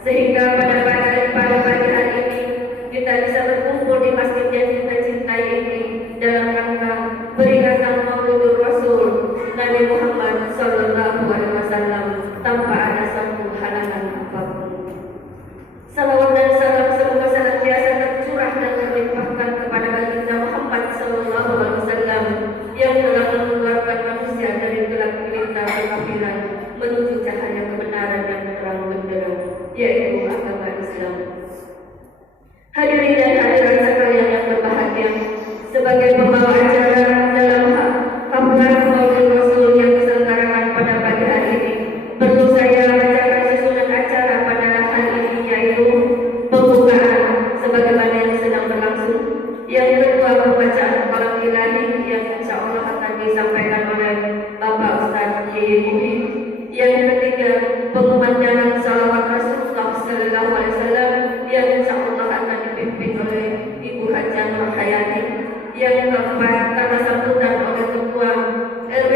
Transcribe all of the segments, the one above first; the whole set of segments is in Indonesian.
sehingga pada pagi hari ini kita bisa berkumpul di masjid yang kita cintai ini dalam rangka peringatan Maulid Rasul Nabi Muhammad SAW tanpa ada satu halangan apapun. Salawat dan salam semoga senantiasa tercurah dan terlimpahkan kepada baginda Muhammad SAW yang telah mengeluarkan manusia dari gelap gulita kekafiran menuju cahaya kebenaran yang terang benderang, yaitu agama Islam. Hadirin dan hadirat sekalian yang berbahagia, sebagai pembawa acara dalam haflah Maulid Rasul yang diselenggarakan pada pagi hari ini, perlu saya bacakan susunan acara pada hari ini, yaitu pembukaan sebagaimana yang sedang berlangsung. Yang kedua, pembacaan kalam ilahi yang insya Allah akan disampaikan oleh Bapak Ustaz Yeni. Yang ketiga, pengumandanan salawat Rasulullah SAW yang insya Allah akan dipimpin oleh Ibu Hajah Nur Hayati. Yang keempat, tanda sambutan oleh Ketua RW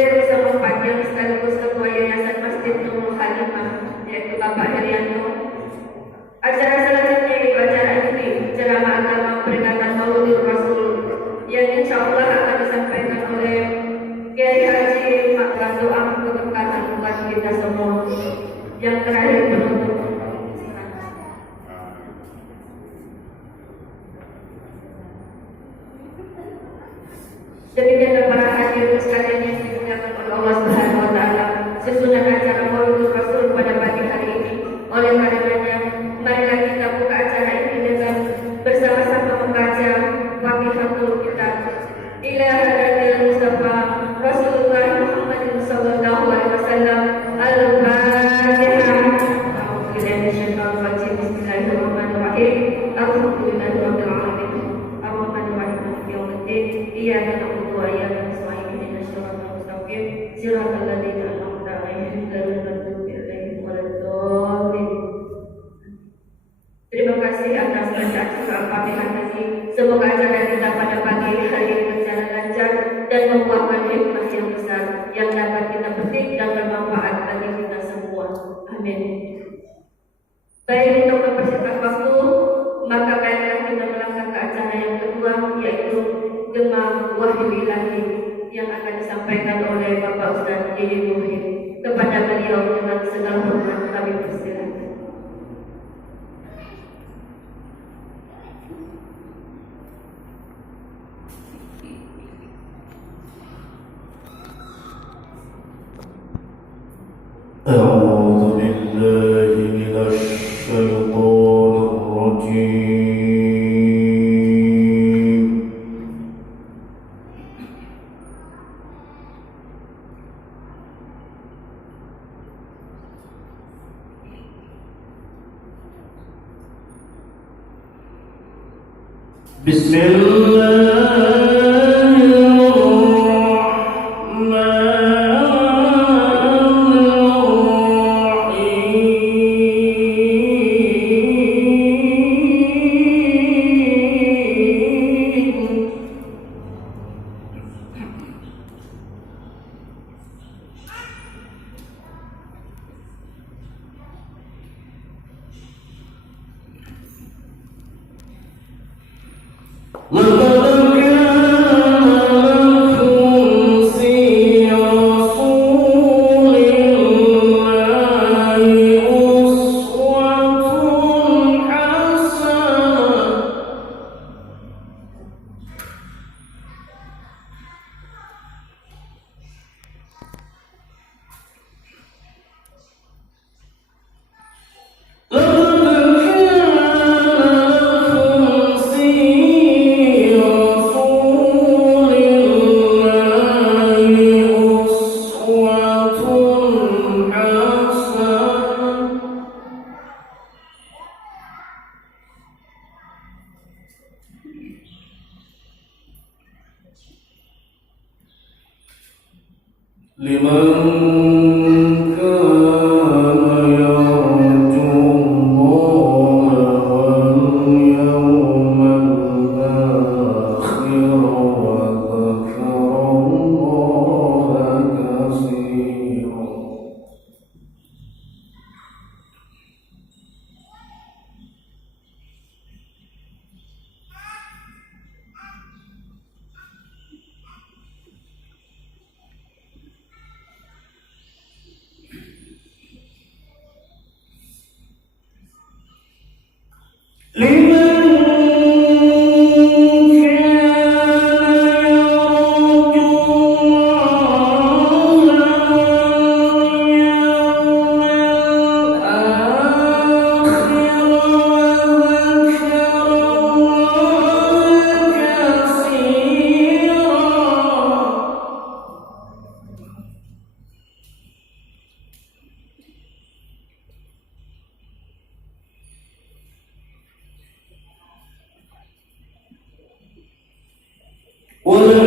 04 yang sekaligus Ketua Yayasan Masjid Nurul Khalimah, yaitu Bapak Herianto. Acara selanjutnya yaitu acara ini, ceramah agama peringatan Maulid Rasul yang insya Allah akan disampaikan oleh Kiai Haji Maklan doa keberkahan buat kita semua. Yang terakhir penutup. Demikianlah para hadirin sekalian yang dimuliakan oleh Allah Subhanahu wa taala, susunan acara Maulid Rasul pada pagi hari ini. Oleh karenanya, marilah kita buka acara ini dengan bersama-sama membaca Fatihahul Kitab ila hadratil Mustafa Rasulullah Muhammad sallallahu alaihi wasallam. Al-Fatihah. Bismillahirrahmanirrahim. Alhamdulillahirabbil alamin. Arrahmanirrahim. Maliki yaumiddin. Iyyaka na'budu wa iyyaka nasta'in. Ihdinas siratal mustaqim. Siratal ladzina an'amta 'alaihim ghairil maghdubi 'alaihim waladdallin. Terima kasih atas bacaan surah Al-Fatihah tadi. Semoga acara kita pada pagi hari ini berjalan lancar dan membuahkan hikmah yang besar yang dapat kita petik dan bermanfaat bagi kita semua. Amin. Baik, untuk mempersingkat waktu, maka baiklah kita melangkah ke acara yang kedua, yaitu Gema Wahyu Ilahi yang akan disampaikan oleh Bapak Ustaz Yeni Muhid. Kepada beliau dengan segala hormat kami persilakan. أعوذ بالله من الشيطان الرجيم بسم الله لمن كان يرجو الله واليوم الآخر وذكر الله كثيرا Biru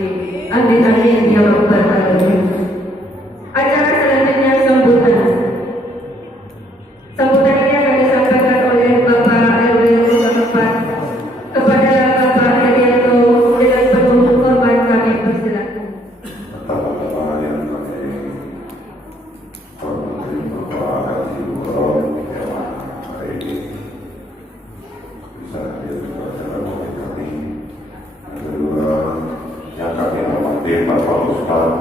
nanti. Amin amin ya rabbal alamin. Acara selanjutnya sambutan. Sambutan ini akan disampaikan oleh Bapak RW setempat kepada Bapak Herianto dengan penuh hormat kami persilakan. Bapak-bapak yang kami hormati, Bapak Haji Wuro yang hari ini bisa hadir pada acara kami. Yang kedua, yang kami hormati Bapak Ustaz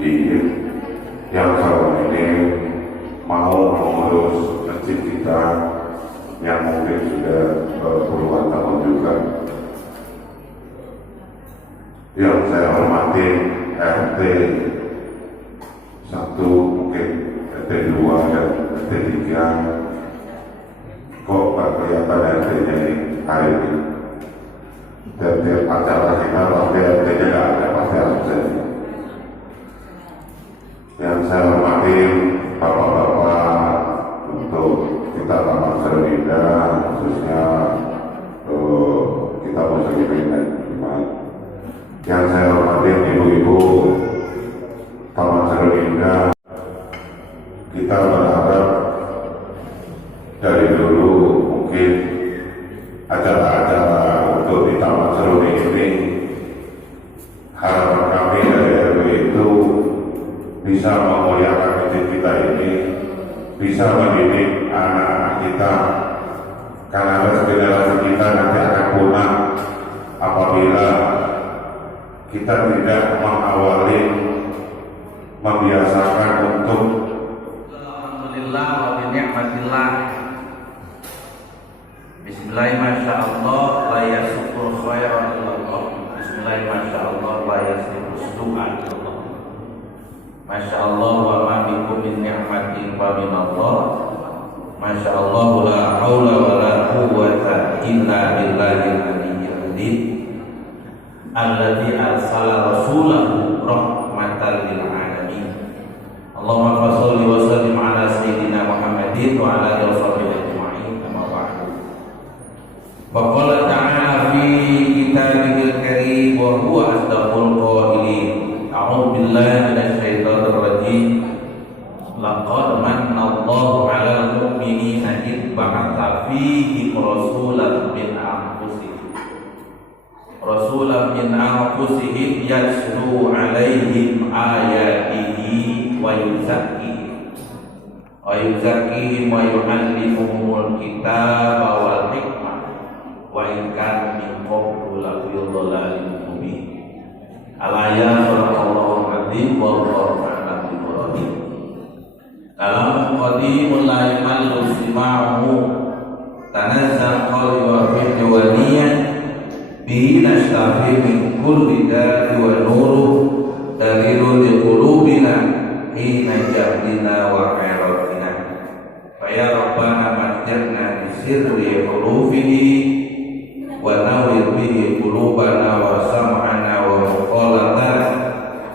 Dikir yang selama ini mau mengurus masjid kita yang mungkin sudah puluhan tahun juga. Yang saya hormati RT 1, mungkin RT 2 dan RT 3. Kok tak kelihatan RT-nya ini hari ini? Tiap acara kita pasti RT-nya nggak ada, pasti absen. Yang saya hormati bapak-bapak untuk kita Taman Serwinda, khususnya kita muslimin dan iman. Yang saya hormati ibu-ibu Taman Serwinda, kita berharap dari dulu mungkin acara-acara untuk di Taman Seruni ini, harapan kami dari RW itu bisa memuliakan masjid kita ini, bisa mendidik anak-anak kita, karena generasi kita nanti akan punah apabila kita tidak mengawali membiasakan untuk alhamdulillah wa bi ni'matillah. Bismillah masyaallah la yasukul khairan illallah. Bismillah masyaallah la yasukul su'an illallah. Masyaallah wa ma bikum min ni'matin fa min Allah. Masyaallah la haula wa la quwwata illa billahil aliyyil azim. Alladzi arsala rasulahu rahmatan lil alamin. Allahumma shalli wa sallim ala sayyidina Muhammadin wa ala alihi washabbihi ajma'in. Amma ba'du. Faqala ta'ala fi kitabihil karim wa huwa asdaqul qailin. A'udzu billahi minasy syaithanir rajim. Laqad manna Allahu 'alal mu'minina id ba'atha fihim rasulan min anfusihim yatlu 'alaihim ayatihi wa yuzakkihim wa yu'allimuhumul kitaba wal hikmah wa in kanu min qablu lafi dhalalin mubin. Al-ayat Allahu azim wallahu ta'ala Ibrahim. Dalam qadimul la yamallu istima'uhu tanazzal qalbi wa fi'li wa niyyah bihi nastafi min kulli da'i wa nuru dalilu li qulubina hina jahdina wa khairatina. Fa ya rabbana matjana bi sirri hurufihi wa nawwir bihi qulubana wa sam'ana wa muqalatan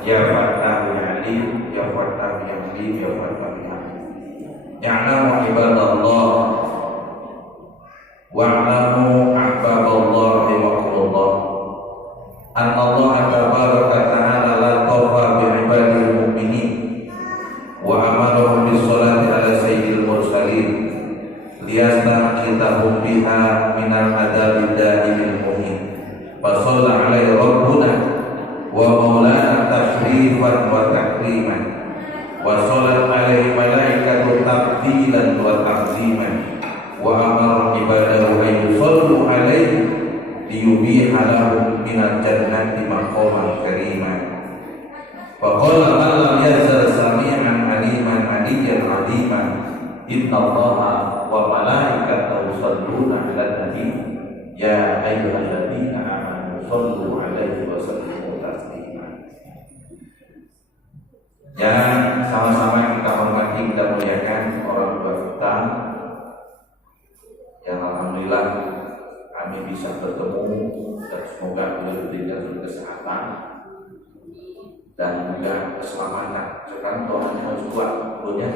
ya fattahu ya alim ya fattahu ya alim ya fattahu ya alim. Ya'lamu ibadallah wa'lamu ahbaballah rahimahullah anna Allah tabaraka ta'ala la tawfa bi ibadil mu'minin wa amarahum bis salati ala sayyidil mursalin liyastaqitahum biha minal adabil da'imil muhin. Fa shalla alaihi rabbuna wa maulana tashrifan wa takriman wa sallat alaihi malaikatu tabdilan wa ta'ziman wa amara ibadahu an yusallu alaihi liyubiha lahum minal jannati maqaman kariman. Wa qala man lam yazal sami'an aliman aliyan aliman inna Allaha wa malaikatahu yusalluna 'alan nabi ya ayyuhalladzina amanu sallu 'alaihi wa sallimu taslima. Dan sama-sama kita hormati, kita muliakan orang tua kita yang alhamdulillah kami bisa bertemu, dan semoga beliau diberikan kesehatan dan juga keselamatan. Sekarang doanya harus kuat, punya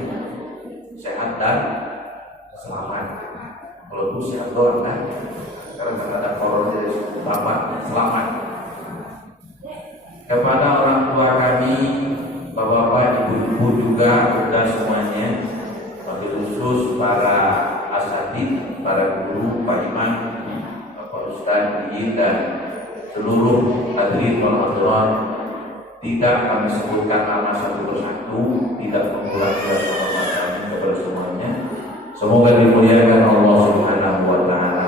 sehat dan selamat. Kalau itu sehat doang kan, karena ada corona dari Bapak selamat. hadirin dan seluruh hadirin wal hadirat, tidak kami sebutkan nama satu persatu, tidak mengulangi sama kepada semuanya. Semoga dimuliakan Allah Subhanahu wa taala.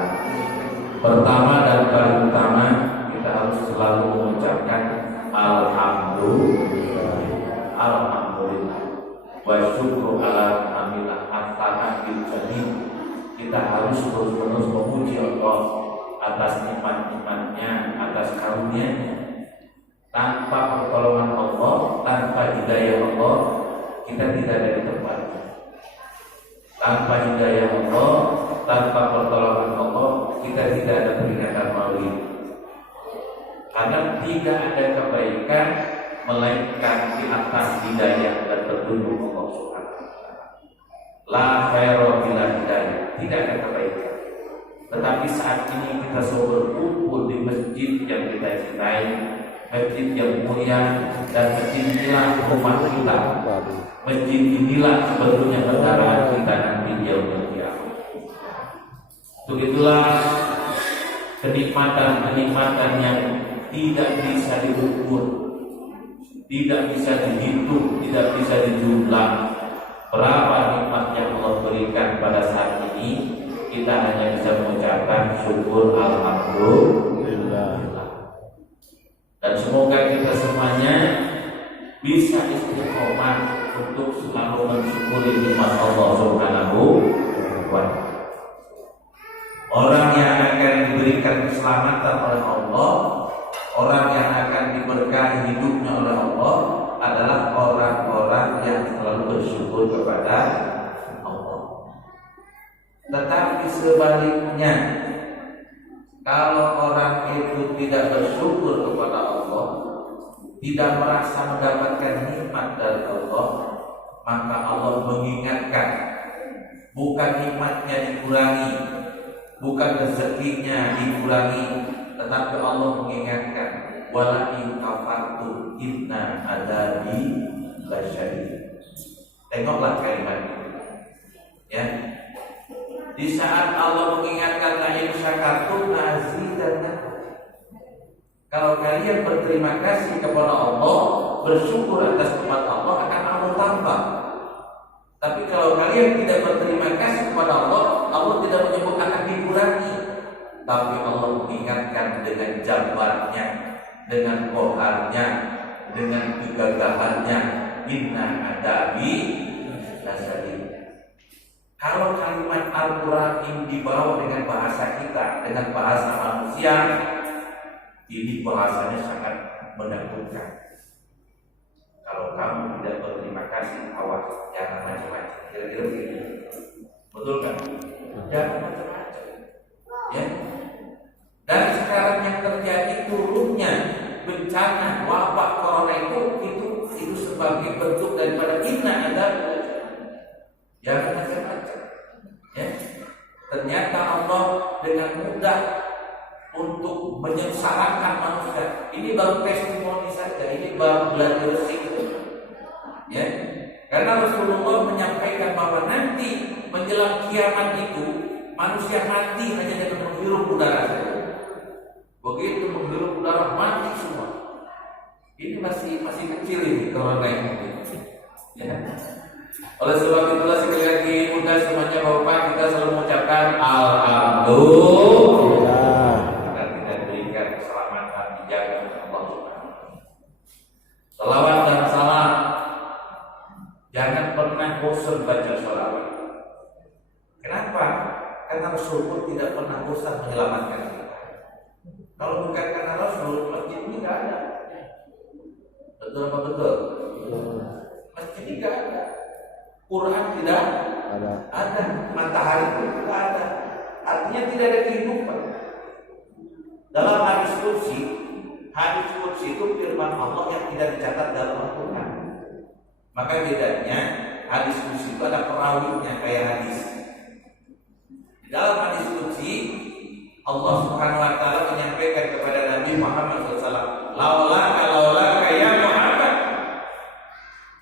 Pertama dan paling utama, kita harus selalu mengucapkan alhamdulillah. Alhamdulillah. Wa syukru ala hamillah hatta bil jami. Kita harus terus-menerus memuji Allah atas nikmat-nikmatnya, atas karunia-Nya. Tanpa pertolongan Allah, tanpa hidayah Allah, kita tidak ada di tempatnya. Tanpa hidayah Allah, tanpa pertolongan Allah, kita tidak ada peringatan maulid. Karena tidak ada kebaikan melainkan di atas hidayah dan petunjuk Allah Subhanahu wa taala. La khaira bila hidayah, tidak ada kebaikan. Tetapi saat ini kita semua berkumpul di masjid yang kita cintai, masjid yang mulia, dan masjid inilah rumah kita. Masjid inilah sebetulnya kendaraan kita nanti yaumul qiyamah. Untuk itulah kenikmatan-kenikmatan yang tidak bisa diukur, tidak bisa dihitung, tidak bisa dijumlah. Berapa nikmat yang Allah berikan pada saat ini, kita hanya bisa mengucapkan syukur alhamdulillah. Dan semoga kita semuanya bisa istiqomah untuk selalu mensyukuri nikmat Allah Subhanahu wa taala. Orang yang akan diberikan keselamatan oleh Allah, orang yang akan diberkahi hidupnya oleh Allah adalah orang-orang yang selalu bersyukur kepada Allah. Tetapi sebaliknya, kalau orang itu tidak bersyukur kepada Allah, tidak merasa mendapatkan nikmat dari Allah, maka Allah mengingatkan, bukan nikmatnya dikurangi, bukan rezekinya dikurangi, tetapi Allah mengingatkan, wala in kafartum inna adabi lasyadid. Tengoklah kalimat ini, ya. Di saat Allah mengingatkan la in syakartum azidannakum. Kalau kalian berterima kasih kepada Allah, bersyukur atas nikmat Allah, akan Allah tambah. Tapi kalau kalian tidak berterima kasih kepada Allah, Allah tidak menyebut akan dikurangi. Tapi Allah mengingatkan dengan jabarnya, dengan koharnya, dengan kegagahannya, inna adabi lasyadid. Kalau kalimat Al-Quran ini dibawa dengan bahasa kita, dengan bahasa manusia, ini bahasanya sangat menakutkan. Kalau kamu tidak berterima kasih, awas, jangan macam-macam. Kira-kira begitu. Betul kan? Jangan macam-macam. Ya. Dan sekarang yang terjadi turunnya bencana wabah corona itu sebagai bentuk daripada inna ada. Jangan macam-macam. Ya. Ternyata Allah dengan mudah untuk menyengsarakan manusia. Ini baru testimoni saja, ini baru belajar resiko. Ya. Karena Rasulullah menyampaikan bahwa nanti menjelang kiamat itu manusia mati hanya dengan menghirup udara saja. Begitu menghirup udara mati semua. Ini masih kecil ini corona ini. Ya. Oleh sebab itulah sekali lagi mudah semuanya Bapak, kita selalu mengucapkan alhamdulillah. Agar kita diberikan keselamatan dijaga oleh Allah Subhanahu. Selawat dan salam, jangan pernah bosan baca selawat. Kenapa? Karena Rasul pun tidak pernah bosan menyelamatkan kita. Kalau bukan karena Rasul, masjid ini tidak ada. Betul apa betul? Masjid ini tidak ada. Quran tidak ada, matahari pun tidak ada. Artinya tidak ada kehidupan. Dalam hadis qudsi itu firman Allah yang tidak dicatat dalam Al-Quran. Maka bedanya hadis qudsi itu ada perawinya kayak hadis. Di dalam hadis qudsi Allah Subhanahu wa taala menyampaikan kepada Nabi Muhammad SAW, laula ya Muhammad,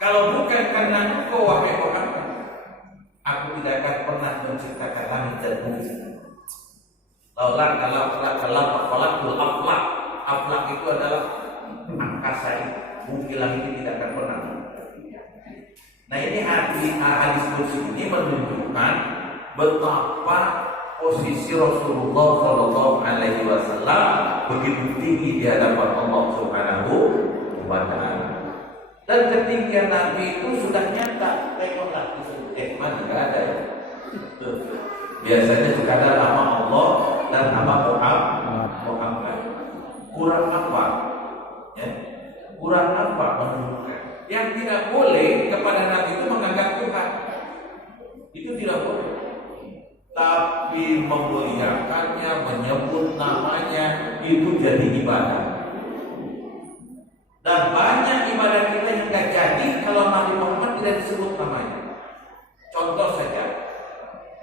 kalau bukan karena engkau wahai Muhammad, aku tidak akan pernah menciptakan langit dan bumi. Laula kalau aflak. Aflak itu adalah angkasa, bumi langit ini tidak akan pernah. Nah ini hadis kursi ini menunjukkan betapa posisi Rasulullah Shallallahu Alaihi Wasallam begitu tinggi di hadapan Allah Subhanahu wa Ta'ala. Dan ketinggian Nabi itu sudah nyata. Tengoklah mana nggak ada ya. Biasanya suka ada nama Allah dan nama Muhammad. Kurang apa? Ya. Kurang apa menunjukkan? Yang tidak boleh kepada Nabi itu menganggap Tuhan. Itu tidak boleh. Tapi memuliakannya, menyebut namanya itu jadi ibadah. Dan banyak ibadah kita yang tidak jadi kalau Nabi Muhammad tidak disebut namanya. Contoh saja,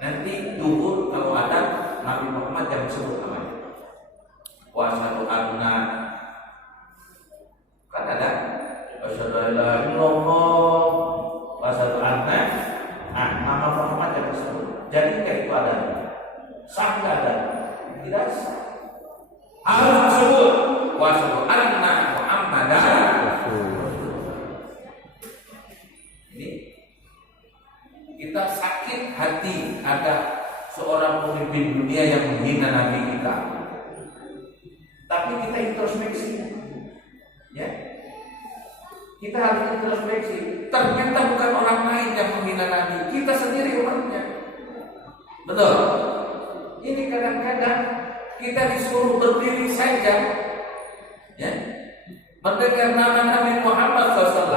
nanti duhur kalau ada Nabi Muhammad yang disebut namanya. Wasyhadu anna, kan ada wasyhadu la ilaha illallah, wasyhadu anna, nama Muhammad yang disebut. Jadi kayak itu ada, sah nggak ada? Tidak sah. Harus disebut wasyhadu anna Muhammadan. Ini kita sakit hati ada seorang pemimpin dunia yang menghina Nabi kita. Tapi kita introspeksi, ya. Kita harus introspeksi. Ternyata bukan orang lain yang menghina Nabi, kita sendiri umatnya. Betul. Ini kadang-kadang kita disuruh berdiri saja, ya, mendengar nama Nabi Muhammad SAW.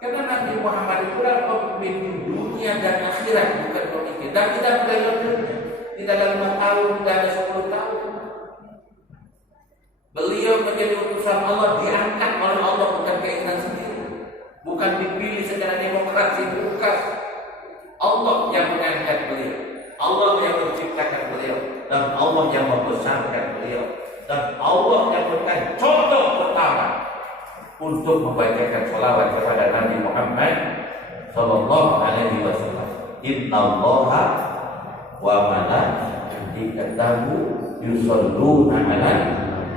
Karena Nabi Muhammad itu adalah pemimpin dunia dan akhirat, bukan pemimpin. Dan tidak berlalunya, tidak ada 5 tahun, tidak ada 10 tahun. Beliau menjadi utusan Allah, diangkat oleh Allah, bukan keinginan sendiri, bukan dipilih secara demokrasi, bukan. Allah yang mengangkat beliau, Allah yang menciptakan beliau, dan Allah yang membesarkan beliau, dan Allah yang memberikan contoh pertama untuk membacakan sholawat kepada Nabi Muhammad Sallallahu Alaihi Wasallam. Innallaha wa malaikatahu yusholluna 'alan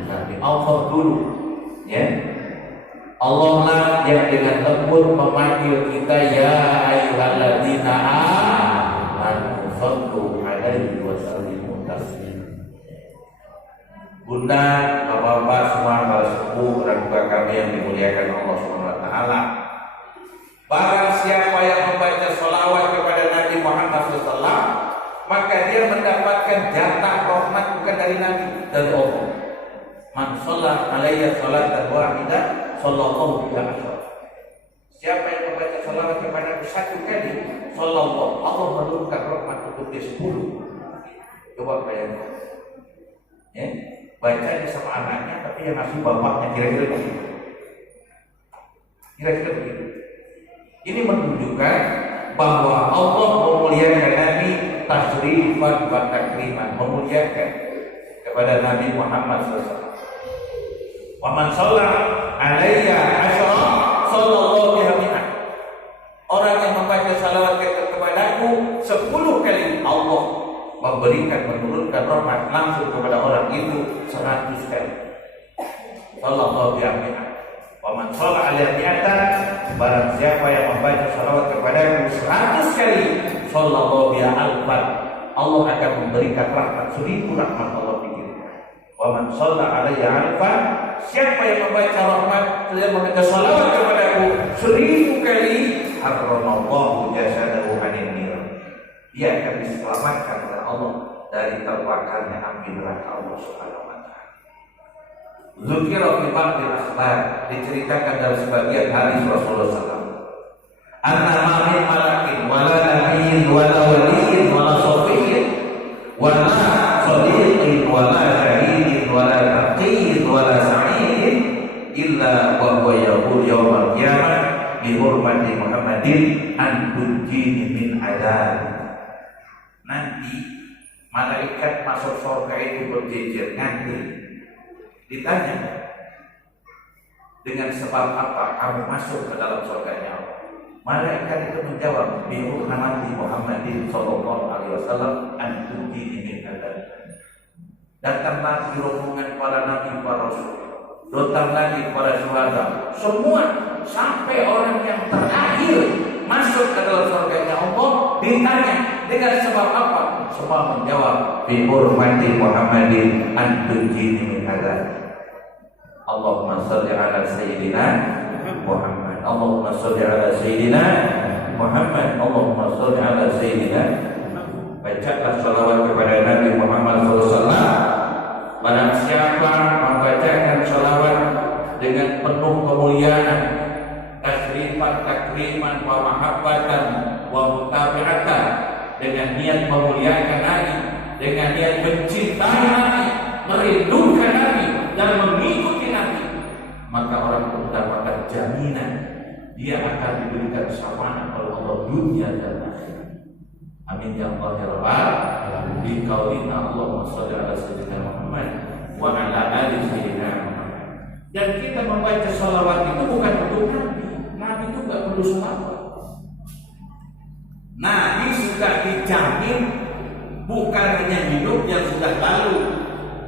nabi. Allah dulu, ya. Allah lah yang dengan lembut memanggil kita, ya ayyuhalladzina amanu shollu 'alaihi wa sallimu taslima. Bunda, bapak-bapak semua, para sepuh, orang tua kami yang dimuliakan Allah Subhanahu wa Ta'ala. Barang siapa yang membaca sholawat kepada Nabi Muhammad SAW, maka dia mendapatkan jatah rahmat bukan dari Nabi, dari Allah. Man sholat alaiya sholatan wahidah, sallallahu biha asyara. Siapa yang membaca sholawat kepada Nabi 1 kali, sallallahu, Allah menurunkan rahmat untuk dia 10. Coba bayangkan, ya. Bacanya sama anaknya, tapi yang ngasih bapaknya, kira-kira begitu. Kira-kira begitu. Ini menunjukkan bahwa Allah memuliakan Nabi tasrifan wa takriman, memuliakan kepada Nabi Muhammad SAW. Wa man shalla alayya asyara sallallahu biha mi'ah. Orang yang membaca salawat kepadaku 10 kali, Allah memberikan, menurunkan rahmat langsung kepada orang itu 100 kali. Sallallahu biha mi'ah. Wa man shalla alayya mi'atan, barang siapa yang membaca salawat kepadaku 100 kali, sallallahu biha alfan, Allah akan memberikan rahmat 1000 rahmat Allah pikirkan. Wa man shalla alayya alfan, siapa yang membaca rahmat, dia membaca salawat kepadaku 1000 kali, harramallahu jasadahu 'anil nar. Dia akan diselamatkan oleh Allah dari terbakarnya api neraka Allah Subhanahu wa Ta'ala. Zukira fi ba'dil akhbar, diceritakan dalam sebagian hadis Rasulullah SAW. Anna ma min malakin wala nabiyyin wala waliyyin wala shafiyyin wala sadiqin wala syahidin wala taqiyyin wala sa'idin illa wa huwa yaqul yawmal qiyamah bi hurmati Muhammadin an tunjini min adzab. Nanti malaikat masuk surga itu berjejer, nanti ditanya, dengan sebab apa kamu masuk ke dalam surganya Allah? Malaikat itu menjawab, bi hurmati Muhammadin sallallahu alaihi wasallam an tunjini min adzab. datang lagi rombongan para nabi, para rasul, datang lagi para syuhada, semua sampai orang yang terakhir masuk ke dalam surganya Allah ditanya dengan sebab apa? Semua menjawab bi hurmati Muhammadin an tunjini min hadzal. Allahumma shalli ala sayyidina Muhammad. Allahumma shalli ala sayyidina Muhammad. Allahumma shalli ala sayyidina. Bacalah salawat kepada Nabi Muhammad SAW. Barang siapa membacakan salawat dengan penuh kemuliaan, takriman wa mahabbatan wa mutabi'atan, dengan niat memuliakan Nabi, dengan niat mencintai Nabi, merindukan Nabi dan mengikuti Nabi, maka orang itu mendapatkan jaminan dia akan diberikan syafaat oleh Allah dunia dan akhirat. Amin ya Allah ya Rabbal alamin. Bi qaulina Allahumma shalli ala sayyidina Muhammad wa ala ali sayyidina Muhammad. Dan kita membaca shalawat itu bukan untuk Nabi. Nabi itu enggak perlu shalawat. Nabi sudah dijamin, bukan hanya hidup yang sudah lalu,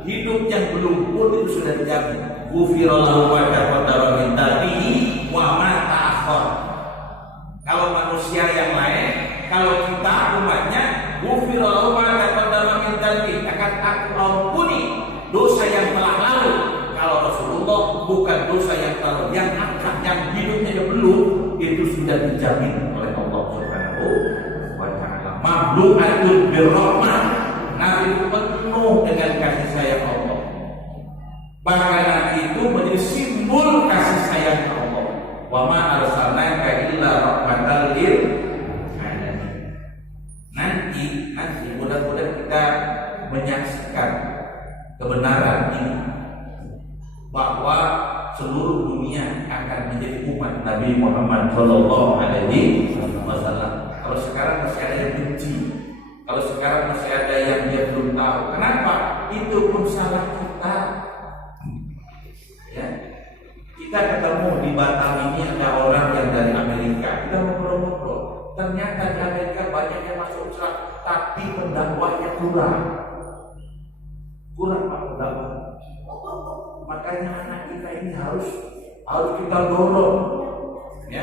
hidup yang belum pun itu sudah dijamin. Ghufirallahu ma taqaddama min dhanbihi wa ma ta'akhkhar. Kalau manusia yang lain, kalau kita umatnya, ghufirallahu ma taqaddama min dhanbihi, akan aku ampuni dosa yang telah lalu. Kalau Rasulullah bukan dosa yang lalu, yang akan, yang hidupnya belum, itu sudah dijamin oleh Allah Subhanahu wa ta'ala. Mamlu'atun birrahmah. Nabi itu penuh dengan kasih sayang Allah. Bahkan Nabi itu menjadi simbol kasih sayang Allah. Wa ma arsalnaka illa rahmatan lil alamin. Nanti mudah-mudahan kita menyaksikan kebenaran ini, bahwa seluruh dunia akan menjadi umat Nabi Muhammad Shallallahu Alaihi Wasallam. Kalau sekarang masih ada yang benci, kalau sekarang masih ada yang dia belum tahu, kenapa? Itu pun salah kita. Ya, kita ketemu di Batam ini ada orang yang dari Amerika, kita ngobrol-ngobrol. Ternyata di Amerika banyak yang masuk Islam, tapi pendakwahnya kurang Pak pendakwah. Makanya anak kita ini harus kita dorong, ya.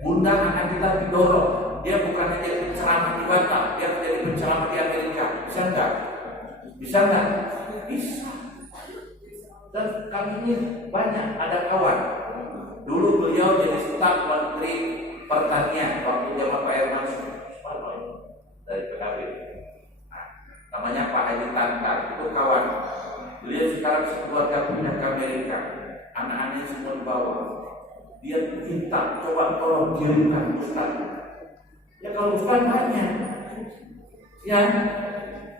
Bunda anak kita didorong. Dia bukan hanya jadi penceramah di Batam, dia menjadi penceramah di Amerika. Bisa enggak? Bisa enggak? Bisa. Dan kami ini banyak ada kawan. Dulu beliau jadi staf Menteri Pertanian waktu zaman Pak Herman dari PKB. Nah, namanya Pak Haji Tantar, itu kawan. Beliau sekarang sekeluarga pindah ke Amerika, anak-anaknya semua dibawa. Dia minta, coba tolong kirimkan Ustaz. Ya kalau Ustaz banyak, ya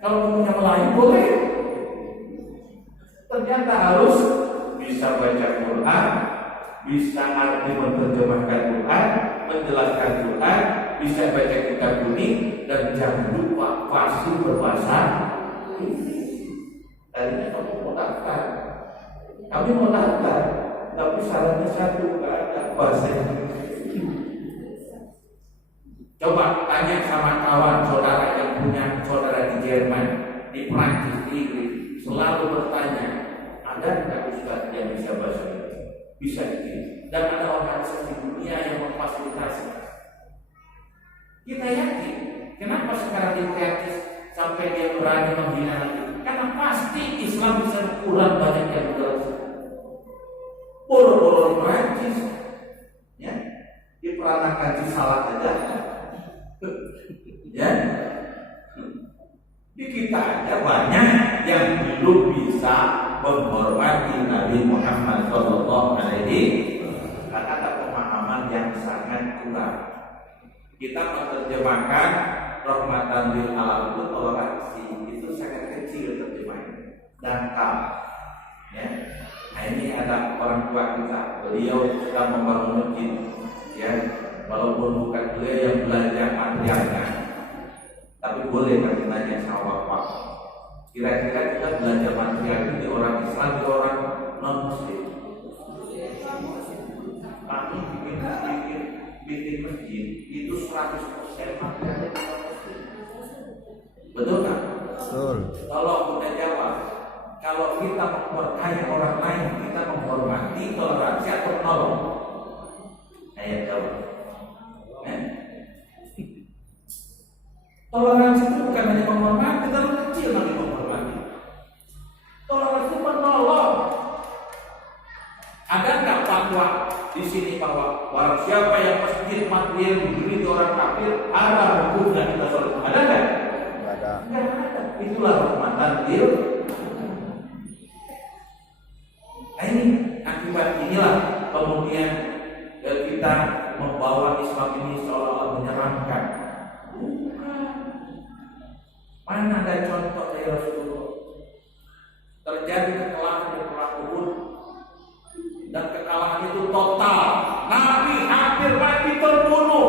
kalau punya Melayu boleh. Ternyata harus bisa baca Quran, bisa arti menerjemahkan Quran, menjelaskan Quran, bisa baca kitab kuning, dan jangan lupa pasti berbahasa Inggris. Tadinya kamu mau daftar, kami mau daftar, tapi syaratnya satu, nggak ada bahasa Inggris. Coba tanya sama kawan saudara yang punya saudara di Jerman, di Prancis, di Inggris, selalu bertanya, ada nggak Ustaz yang bisa bahasa Inggris? Bisa dikirim. Dan ada organisasi dunia yang memfasilitasi. Kita yakin, kenapa sekarang di Prancis sampai dia berani menghina lagi? Karena pasti Islam bisa kurang banyak yang berlaku. Boro-boro di Prancis, ya, diperanakan di salat aja, ya. Di kita aja banyak yang belum bisa menghormati Nabi Muhammad Shallallahu Alaihi Wasallam karena ada pemahaman yang sangat kurang. Kita menerjemahkan rahmatan lil alamin itu toleransi, itu sangat kecil terjemahannya, dangkal, ya. Nah ini ada orang tua kita, beliau sedang membangun masjid, ya, walaupun bukan beliau yang belajar materialnya, tapi boleh kita tanya sama bapak, kira-kira kita belajar material itu di orang Islam, di orang non Muslim. Kami bikin masjid itu 100% materialnya di orang Muslim. Betul kan? Betul. Kalau udah jawab, melukai orang lain kita menghormati, toleransi atau menolong? Ayo jawab. Toleransi itu bukan hanya menghormati, terlalu kecil nanti menghormati. Toleransi itu menolong. Ada nggak fatwa di sini bahwa barang siapa yang masjid material diberi orang kafir haram hukumnya kita sholat? Ada nggak? Nggak ada. Itulah rahmatan lil. Nah ini akibat inilah kemudian kita membawa Islam ini seolah-olah menyeramkan. Mana ada contoh dari Rasulullah terjadi kekalahan di perang Uhud, dan kekalahan itu total. Nabi hampir mati terbunuh.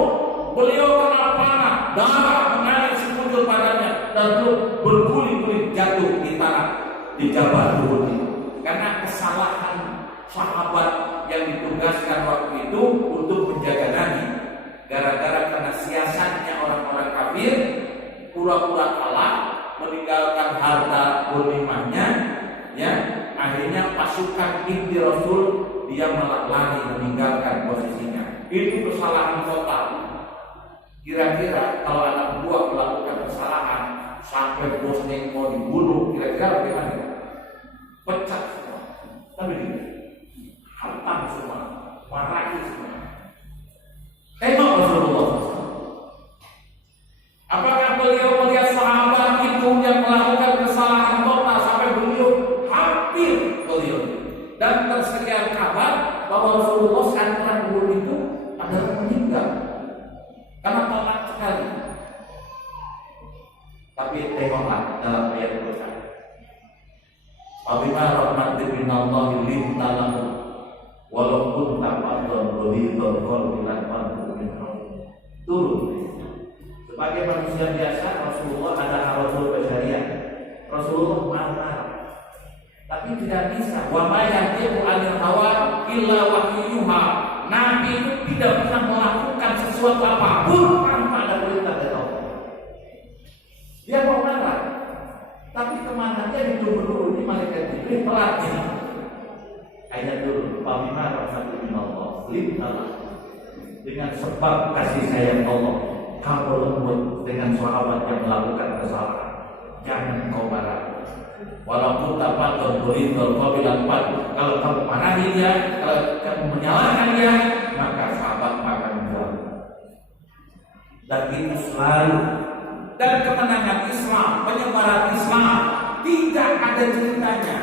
Beliau kena panah, darah mengalir sekujur badannya dan berguling-guling jatuh di tanah di Jabal Uhud itu. Karena kesalahan sahabat yang ditugaskan waktu itu untuk menjaga Nabi. Gara-gara karena siasatnya orang-orang kafir, pura-pura kalah, meninggalkan harta ghanimahnya, ya, akhirnya pasukan inti Rasul dia malah lari meninggalkan posisinya. Itu kesalahan total. Kira-kira kalau anak buah melakukan kesalahan sampai bosnya mau dibunuh, kira-kira bagaimana? Pecah semua. Tapi ini hantam semua, marahi semua. Tengok Rasulullah. Apakah beliau melihat sahabat itu yang melakukan kesalahan total sampai beliau hampir beliau, dan tersedia kabar bahwa Rasulullah saat perang Uhud itu adalah meninggal karena total sekali. Tapi tengoklah dalam ayat Al-Quran. Fabima rahmatin minallahi linta lahum walau kunta fadlan ghalidhal qalbi lanfaddu min hawlik. Turun. Sebagai manusia biasa, Rasulullah adalah Rasul Basyariah. Rasulullah marah, tapi tidak bisa. Wa ma yantiqu 'anil hawa illa wahyuha. Nabi itu tidak pernah melakukan sesuatu apapun tanpa ada perintah dari Allah. Dia mau marah, tapi kemananya ditunggu dulu di malaikat Jibril pelatih. Ayat dulu, Fabima rahmatin minallah lintalah. Dengan sebab kasih sayang Allah, kamu lembut dengan sahabat yang melakukan kesalahan. Jangan kau marah. Walaupun dapat terbunuh kabilan padu. Kalau kamu marahi dia, kalau kamu menyalahkan dia, maka sahabat akan menjauh. Dan itu selalu. Dan kemenangan Islam, penyebaran Islam tidak ada ceritanya.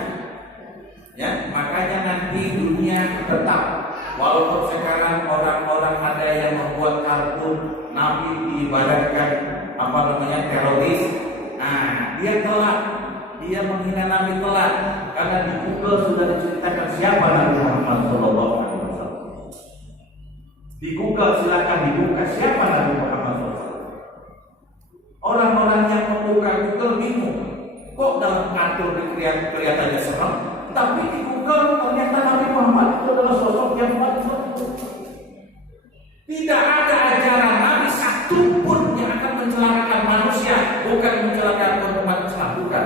Ya, makanya nanti dunia tetap. Walaupun sekarang orang-orang ada yang membuat kartun Nabi diibaratkan teroris. Nah, dia telat, dia menghina Nabi telat karena di Google sudah diceritakan siapa Nabi Muhammad SAW. Di Google silakan dibuka siapa Nabi Muhammad SAW. Orang-orang yang membuka Google bingung, kok dalam kartun kelihatannya serem, tapi di Google ternyata Nabi Muhammad itu adalah sosok yang kuat. Tidak ada ajaran Nabi satupun yang akan mencelakakan manusia, bukan mencelakakan umat Islam, bukan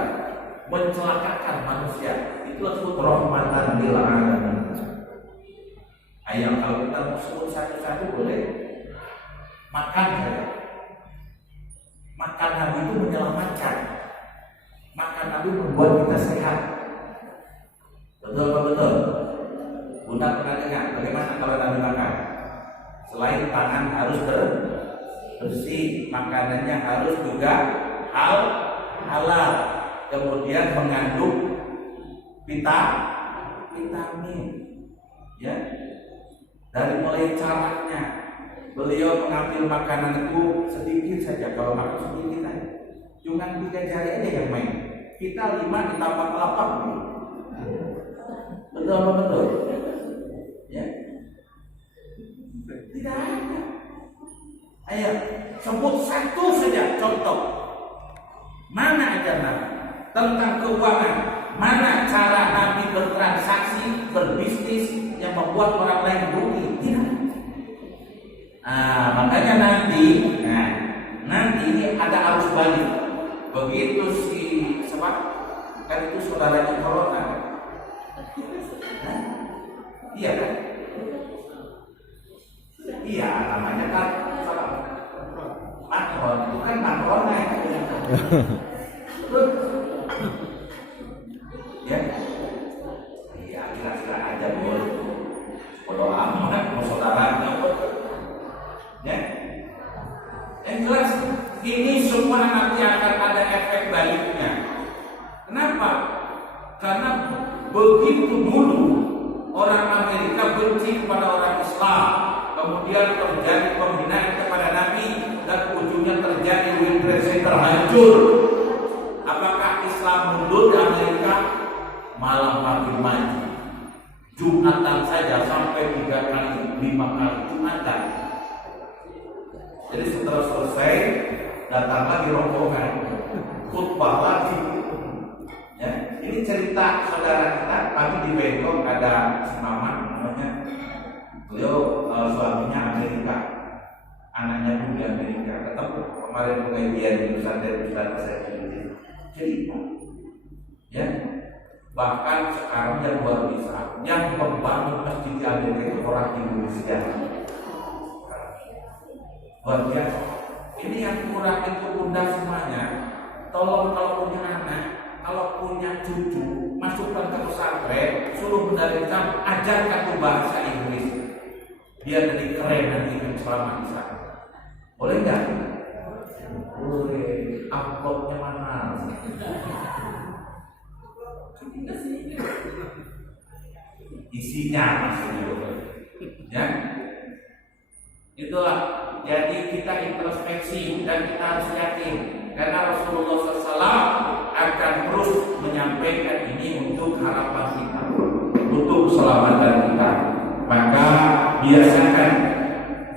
mencelakakan manusia. Itulah sebut rahmatan lil alamin. Ayo kalau kita sebut satu-satu boleh. Makan saja. Makan Nabi itu menyelamatkan. Makan Nabi membuat kita sehat. Betul apa betul? Bunda pernah dengar bagaimana kalau Nabi makan? Selain tangan harus bersih, makanannya harus juga halal, kemudian mengandung vitamin, ya. Dari mulai caranya, beliau mengambil makanan itu sedikit saja, kalau makan sedikit aja, cuma 3 jari aja yang main. Kita 5 ditambah 8, betul apa betul? Ya. Tidak ada. Ayo sebut satu saja contoh. Mana ajaran tentang keuangan? Mana cara Nabi bertransaksi, berbisnis yang membuat orang lain rugi? Tidak. Makanya nanti ini ada arus balik. Begitu kan itu saudaranya corona. Iya kan? Iya, namanya kan Macron, bukan Macron ya? Iya, kira-kira aja boleh. Bodoh amat, mau saudaranya. Ya? Yang jelas, ini semua nanti akan ada efek baliknya. Kenapa? Karena begitu dulu orang Amerika benci kepada orang Islam, kemudian terjadi penghinaan kepada Nabi, dan ujungnya terjadi World Trade Center hancur. Apakah Islam mundur di Amerika? Malah makin maju. Jumatan saja sampai 3 kali, 5 kali Jumatan. Jadi setelah selesai, datang lagi rombongan, khutbah lagi. Ya, ini cerita saudara kita. Kami di Bangkok ada si mama namanya. Beliau suaminya Amerika, anaknya pun di Amerika. Ketemu kemarin pengajian di pesantren saya cerita. Ya, bahkan sekarang yang luar biasa, yang membangun masjid di Amerika itu orang Indonesia. Luar biasa. Ini yang kurang itu bunda semuanya. Tolong kalau punya anak, kalau punya cucu, masukkan ke pesantren, suruh belajar, ajarkan tuh bahasa Inggris, biar jadi keren nanti selama di sana. Boleh nggak? Boleh. Amplopnya mana? Isinya maksudnya. Ya. Itulah. Jadi kita introspeksi dan kita harus yakin karena Rasulullah SAW akan terus menyampaikan ini untuk harapan kita, untuk keselamatan kita. Maka biasakan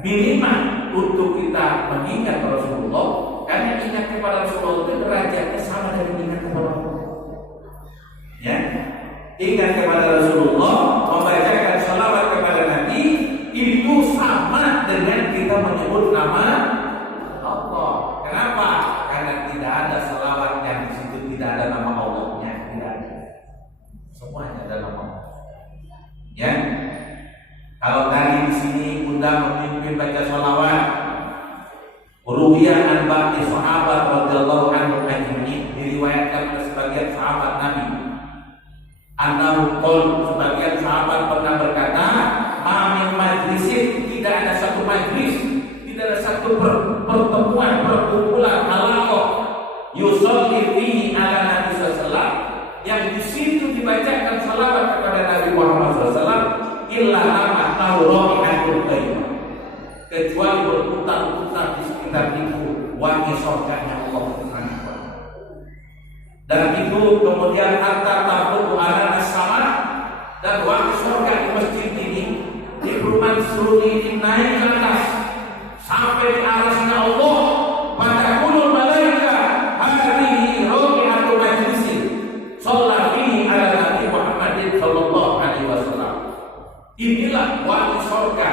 minimal untuk kita mengingat Rasulullah, karena ingat kepada Rasulullah itu derajatnya sama dengan ingat kepada Allah. Ya, ingat kepada Rasulullah, membacakan salawat kepada Nabi itu sama dengan kita menyebut nama Allah. Kenapa? Karena tidak ada salawat yang di situ tidak ada nama Allahnya, tidak ada. Semuanya ada nama Allah. Ya. Kalau tadi di sini Bunda memimpin baca salawat, ruwiyah an ba'di sahabat radhiyallahu anhum ajma'in, diriwayatkan oleh sebagian sahabat Nabi. Annahu qol, sebagian sahabat pernah berkata, "Amin majlisin", tidak ada satu majlis, tidak ada satu pertemuan, perkumpulan halaqah yusolli fihi ala Nabi sallallahu, yang di situ dibacakan salawat kepada Nabi Muhammad sallallahu, illa nama tauratul qayyim, kecuali berputar-putar di sekitar itu wangi surganya Allah Subhanahu wa taala. Dan itu kemudian harta tabuku ala as-sama, dan wangi surga di masjid ini, di perumahan Suruni ini naik ke atas sampai di arasnya Allah. Pada kulul malaika hadhihi rohi'atu majlisi shalla fihi ala Nabi Muhammadin sallallahu alaihi wasallam. Inilah wangi surga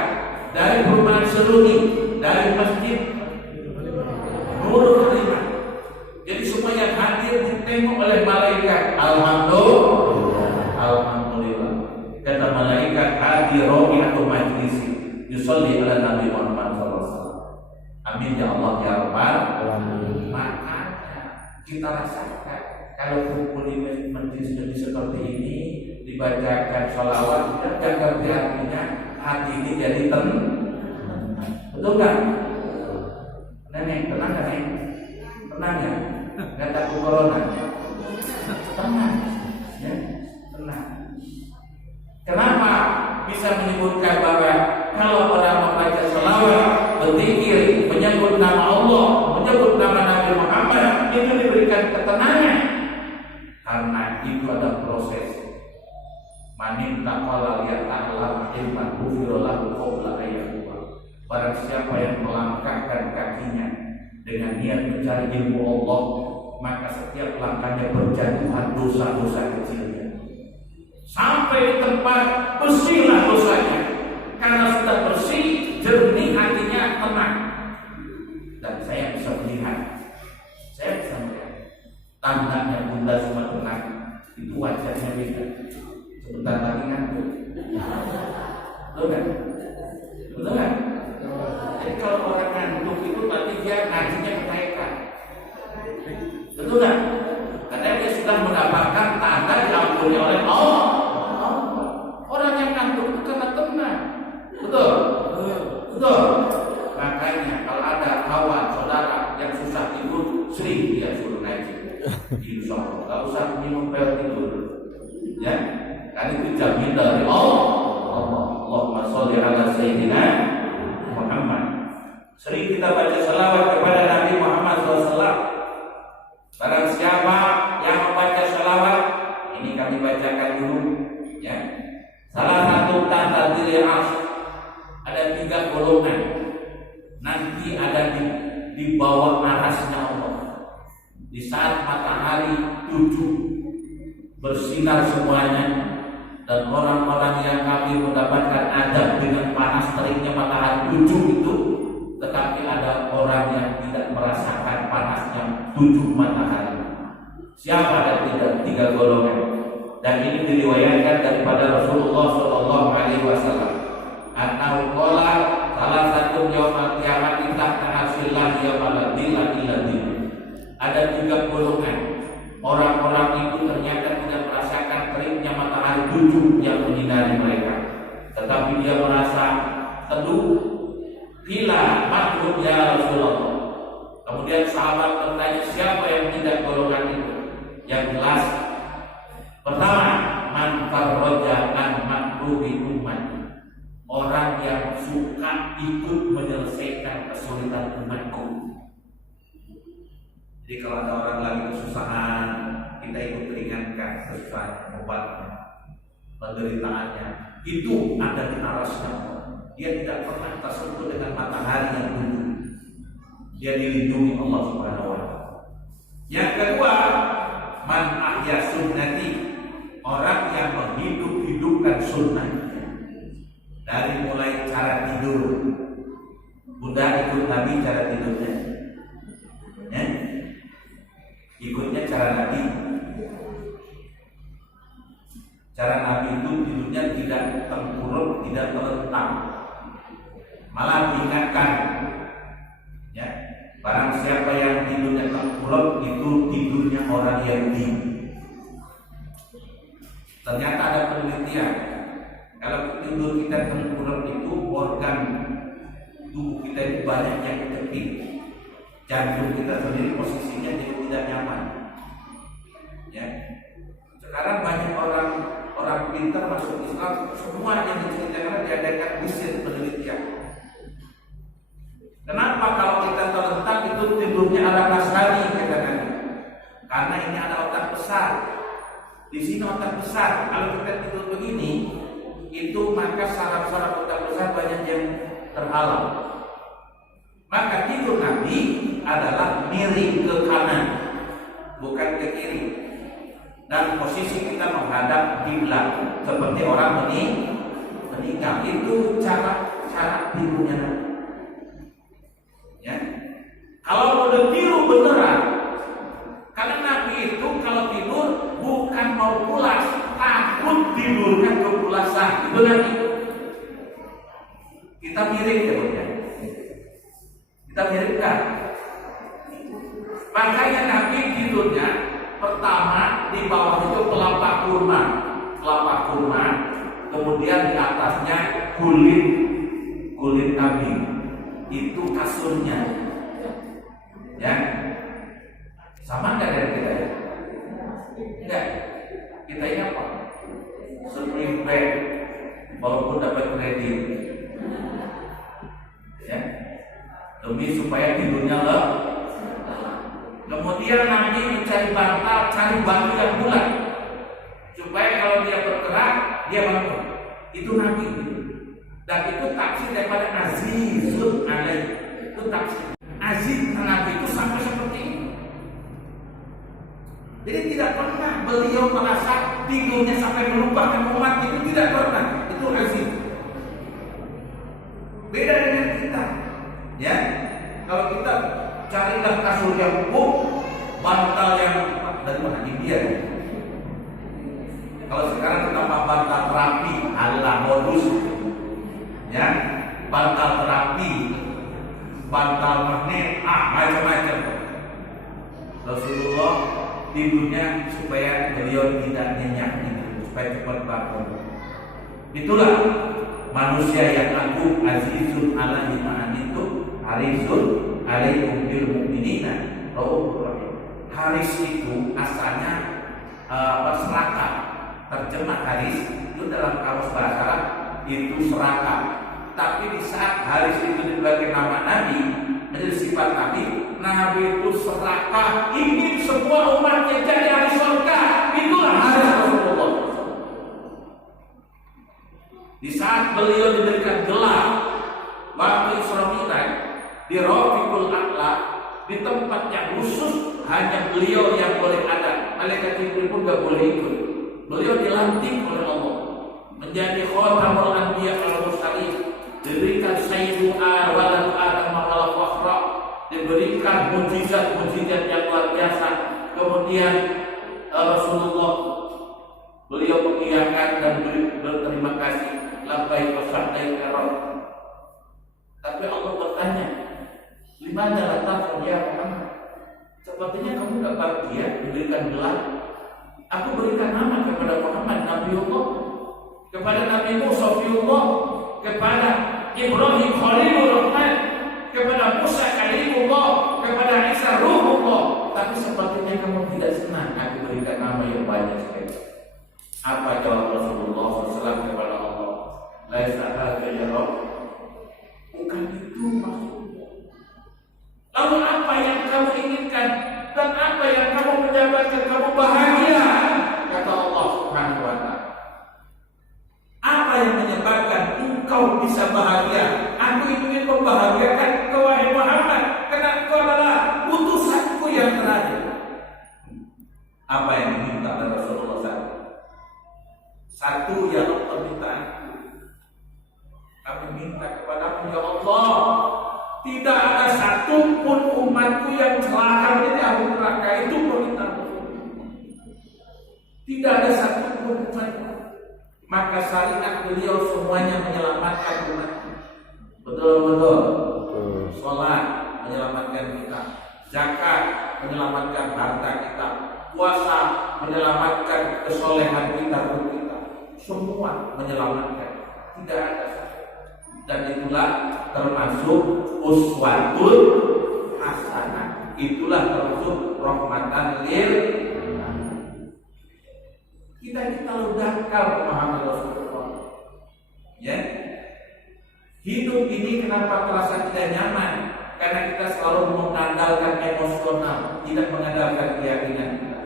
dari perumahan Suruni, dari masjid Nurul Iman. Jadi semua yang hadir ditengok oleh malaikat. Alhamdulillah. Kata malaikat, hadir rohi'atu majlisi yusolli ala Nabi Muhammad SAW. Amin ya Allah ya Rabbal alamin. Makanya kita rasakan kalau kumpul di majlis seperti ini, dibacakan sholawat, jangan artinya hati ini jadi tenang. Betul kan? Nenek, tenang kan Nenek? Tenang ya? Nggak takut corona? Tenang ya? Tenang. Kenapa bisa menyebutkan bahwa kalau orang membaca sholawat, berzikir, menyebut nama Allah, menyebut nama Nabi Muhammad, itu diberikan ketenangan? Karena itu ada proses. Manin taqala liyata'lam ilman ghufirallahu qabla ayyatuha. Barang siapa yang melangkahkan kakinya dengan niat mencari ilmu Allah, maka setiap langkahnya berjatuhan dosa-dosa kecilnya. Sampai di tempat bersihlah dosanya. Karena sudah bersih, jernih hatinya, tenang. Dan saya bisa melihat, tandanya Bunda semua tenang, itu wajahnya beda. Sebentar lagi ngantuk. Betul kan? Betul kan? Jadi kalau orang ngantuk itu berarti dia ngajinya kebaikan. Betul kan? Karena dia sudah mendapatkan tanda diampuni oleh Allah. Orang yang ngantuk itu karena tenang. Betul? Betul. Makanya kalau ada kawan, saudara yang susah tidur, sering dia suruh ngaji. Insya Allah, gak usah minum pil tidur. Ya, kan itu jamin dari Allah. Allahumma sholli ala sayyidina Muhammad. Sering kita baca selawat kepada Nabi Muhammad SAW. Barang siapa yang membaca selawat, ini kami bacakan dulu. Ya, salah satu tanda diri ada 3 golongan. Nanti ada di bawah arasnya Allah. Di saat matahari 7 bersinar semuanya, dan orang-orang yang kami mendapatkan adab dengan panas teriknya matahari 7 itu, tetapi ada orang yang tidak merasakan panasnya 7 matahari. Siapa dan 3 golongan? Dan ini diriwayatkan daripada Rasulullah SAW. Atau kola salah satu yaumul kiamat tahta arsyillah yaumul dillah. Ada 3 golongan. Orang-orang itu ternyata tidak merasakan teriknya matahari 7 yang menyinari mereka, tetapi dia merasa teduh. Bila makhluk ya Rasulullah. Kemudian sahabat bertanya, siapa yang tidak golongan itu? Yang jelas, pertama, man farraja an makruhi umat. Orang yang suka ikut menyelesaikan kesulitan umatku. Jadi kalau ada orang lagi kesusahan, kita ikut ringankan kesusahan, obatnya, penderitaannya. Itu ada di arasnya. Dia tidak pernah tersentuh dengan matahari yang tujuh. Dia dilindungi Allah Subhanahu wa Ta'ala. Yang kedua, man ahya sunnati, orang yang menghidup-hidupkan sunnah. Dari mulai cara tidur, Bunda ikut Nabi cara tidurnya, ya? Ikutnya cara Nabi. Cara Nabi itu tidurnya tidak tengkurap, tidak terlentang, malah diingatkan, ya, barang siapa yang tidurnya tengkurap itu tidurnya orang Yahudi. Ternyata ada penelitian, kalau tidur kita tengkurap itu organ tubuh kita itu banyak yang kecil. Jantung kita sendiri posisinya jadi tidak nyaman. Ya. Sekarang banyak orang pintar masuk Islam, semua yang diceritakan diadakan riset penelitian. Kenapa kalau kita terlentang itu tidurnya ala Nasrani katakan? Karena ini ada otak besar. Di sini otak besar. Kalau kita tidur begini, itu maka saraf-saraf otak besar banyak yang terhalang. Maka tidur Nabi adalah miring ke kanan, bukan ke kiri. Dan posisi kita menghadap kiblat seperti orang meninggal. Itu cara tidurnya Nabi. Ya. Kalau mau ditiru beneran, karena Nabi itu kalau tidur bukan mau pulas, takut tidurnya kepulasan. Itu Nabi. Kita miring ya. Kita miringkan. Makanya Nabi tidurnya pertama di bawah itu kelapa kurma, kemudian di atasnya kulit kambing. Itu kasurnya, ya. Sama nggak dari kita ya? Enggak. Kita ini apa? Spring bed, walaupun dapat kredit, ya. Demi supaya tidurnya loh. Kemudian Nabi mencari bantal, cari batu yang bulat, supaya kalau dia bergerak dia bangun. Itu Nabi. Dan itu tafsir daripada Azizun alaih. Itu tafsir Aziz Nabi itu sampai seperti ini. Jadi tidak pernah beliau merasa tidurnya sampai melupakan umat, itu tidak pernah. Itu Aziz. Beda dengan kita. Ya, kalau kita carilah kasur yang empuk, bantal yang dari mana India. Kalau sekarang kita bantal rapi, ala modus, tidurnya supaya beliau tidak nyenyak gitu, supaya cepat bangun. Itulah manusia yang agung, azizun alaihi ma'anitu, harisun alaikum bil mu'minina raufur rahim. Haris itu asalnya serakah. Terjemah haris itu dalam kamus bahasa Arab itu serakah. Tapi di saat haris itu sebagai nama Nabi, menjadi sifat Nabi, Nabi itu serakah, ingin semua umatnya jadi ahli surga. Itulah haris Rasulullah. Di saat beliau diberikan gelar waktu Isra Mi'raj di Rafiqul A'la, di tempat yang khusus hanya beliau yang boleh ada, malaikat Jibril pun gak boleh ikut. Beliau dilantik oleh Allah menjadi khatamul anbiya wal mursalin, diberikan sayyidu walad Adam wal fakhra, diberikan mujizat-mujizat yang luar biasa. Kemudian Rasulullah beliau mengiyakan dan berterima kasih, labbaik wa sa'daik ya Rabb. Tapi Allah bertanya, "Limadza la taqul ya Muhammad?" Sepertinya kamu gak bahagia diberikan gelar. Aku berikan nama kepada Muhammad Nabiullah, kepada Nabi Musa Safiullah, kepada Ibrahim Khalilur Rahman, kepada Musa Kalimullah, kepada Isa Ruhullah. Tapi sepertinya kamu tidak senang aku berikan nama yang banyak sekali. Apa jawab Rasulullah SAW kepada Allah? Laisa hadza ya Rabb. Bukan itu maksudnya. Lalu apa yang kamu inginkan dan apa yang kamu mendapatkan? Kamu bahagia, kata Allah Subhanahu wa Ta'ala. Apa yang menyebabkan engkau bisa bahagia? Aku ingin membahagiakan engkau wahai Muhammad, karena engkau adalah utusanku yang terakhir. Apa yang diminta oleh Rasulullah SAW? Satu yang Allah minta. Kami minta kepadamu ya Allah, tidak ada satu pun umatku yang celaka di api neraka. Itu permintaan. Tidak ada satu pun umatku. Maka syariat beliau semuanya menyelamatkan umat. Betul-betul. Sholat menyelamatkan kita, zakat menyelamatkan harta kita, puasa menyelamatkan kesolehan kita, semua menyelamatkan. Tidak ada satu. Dan itulah termasuk uswatul hasanah. Itulah termasuk rahmatan lil alamin. Kita lalu dakal memahami Rasulullah. Ya. Hidup ini kenapa terasa tidak nyaman? Karena kita selalu mengandalkan emosional, tidak mengandalkan keyakinan kita.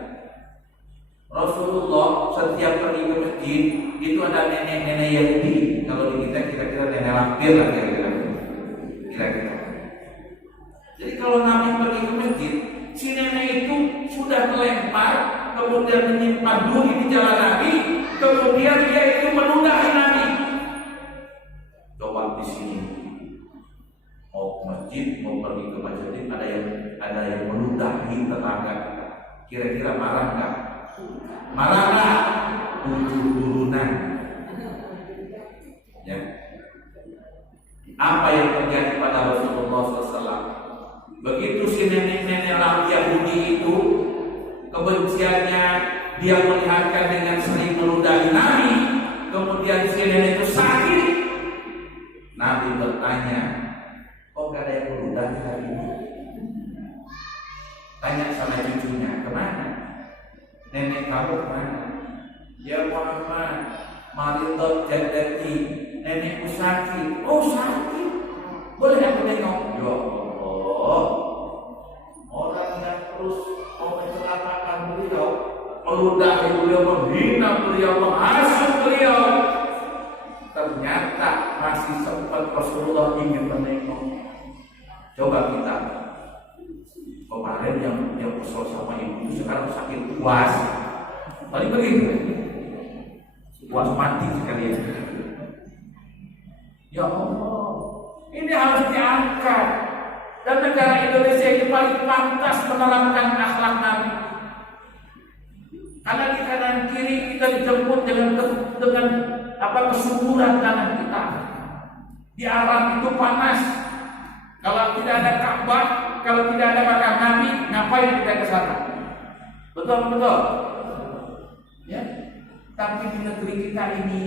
Rasulullah setiap pergi ke masjid itu ada nenek-nenek Yahudi. Kalau di kita kira-kira nenek lampir lah kira-kira. Jadi kalau Nabi pergi ke masjid, si nenek itu sudah melempar, kemudian menyimpan duri di jalan Nabi, kemudian dia itu meludahi Nabi. Coba di sini mau ke masjid, mau pergi ke masjid, ada yang meludahi tetangga kita. Kira-kira marah nggak? Marah nggak? Turunan. Ya. Apa yang terjadi pada Rasulullah SAW? Begitu si nenek-nenek Yahudi itu kebenciannya, dia melihatkan dengan sering meludahi Nabi, kemudian si nenek itu sakit. Nabi bertanya, kok gak ada yang meludahi hari ini? Tanya sama cucunya, kemana? Nenek kamu kemana? Ya Muhammad, maridot jaddati, nenekku sakit. Oh sakit? Boleh aku nengok? Ya Allah, orang yang terus mencelakakan beliau, meludahi beliau, menghina beliau, menghasut beliau, ternyata masih sempat Rasulullah ingin menengok. Coba kita kemarin yang kesel sama ibu itu sekarang sakit puas, paling begitu, puas mati sekalian. Ya Allah, ini harus diangkat. Dan negara Indonesia ini paling pantas menerapkan akhlak Nabi. Karena di kanan kiri kita dijemput dengan kesuburan tangan kita. Di Arab itu panas. Kalau tidak ada Ka'bah, kalau tidak ada makam Nabi, ngapain kita ke sana? Betul. Ya. Tapi di negeri kita ini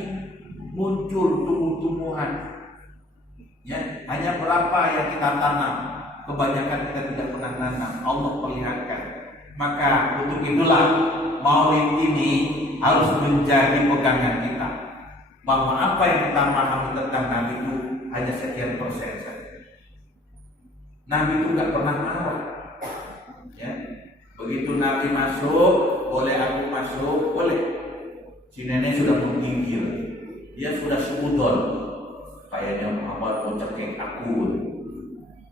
muncul tumbuh-tumbuhan. Ya, hanya berapa yang kita tanam. Kebanyakan kita tidak pernah nanam. Allah perlihatkan. Maka untuk itulah Maulid ini harus menjadi pegangan kita. Bahwa apa yang kita pahami tentang Nabi itu hanya sekian persen saja. Nabi itu nggak pernah marah. Ya. Begitu Nabi masuk, boleh aku masuk, boleh. Si nenek sudah menggigil, dia sudah seudon. Kayaknya Muhammad mau cekik aku.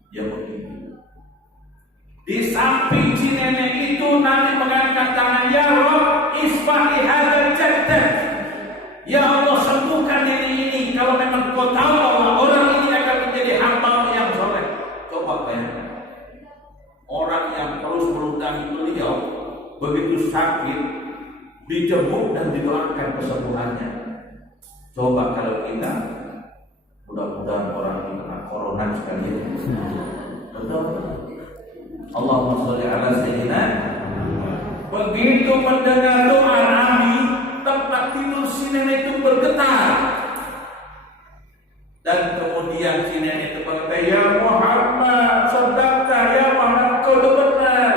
Dia menggigil. Di samping si nenek itu Nabi mengangkat tangan, ya Rabb, isfahi hadzal jaddah. Ya Allah, sembuhkan nenek ini. Kalau memang kau tahu bahwa orang ini akan menjadi hamba yang soleh. Coba bayangkan. Orang yang terus meludahi beliau begitu sakit, dijemuk dan didoakan kesembuhannya. Coba kalau kita, mudah-mudahan orang ini kena corona sekalian. Betul. Allahumma sholli ala sayyidina. Begitu mendengar doa Nabi, tempat tidur si nenek itu bergetar. Dan kemudian si nenek itu berkata, ya Muhammad, sadaqta ya Muhammad, kau itu benar,